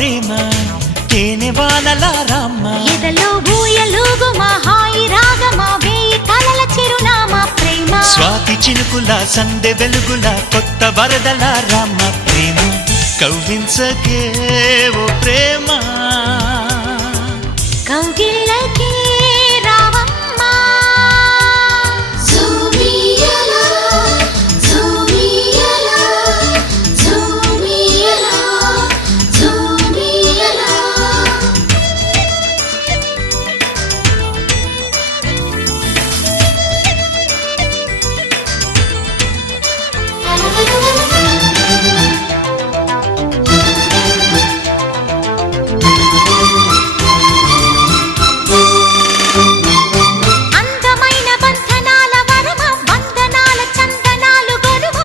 ప్రేమ తేనె వానల రామ ఎదలో ఊయలుగు మా హాయి రాగమా వేయి కలల చిరునామా ప్రేమ స్వాతి చినుకుల సందె వెలుగుల కొత్త వరదల రామ ప్రేమ కవ్వించకే ఓ ప్రేమ కౌగిళ్ళకే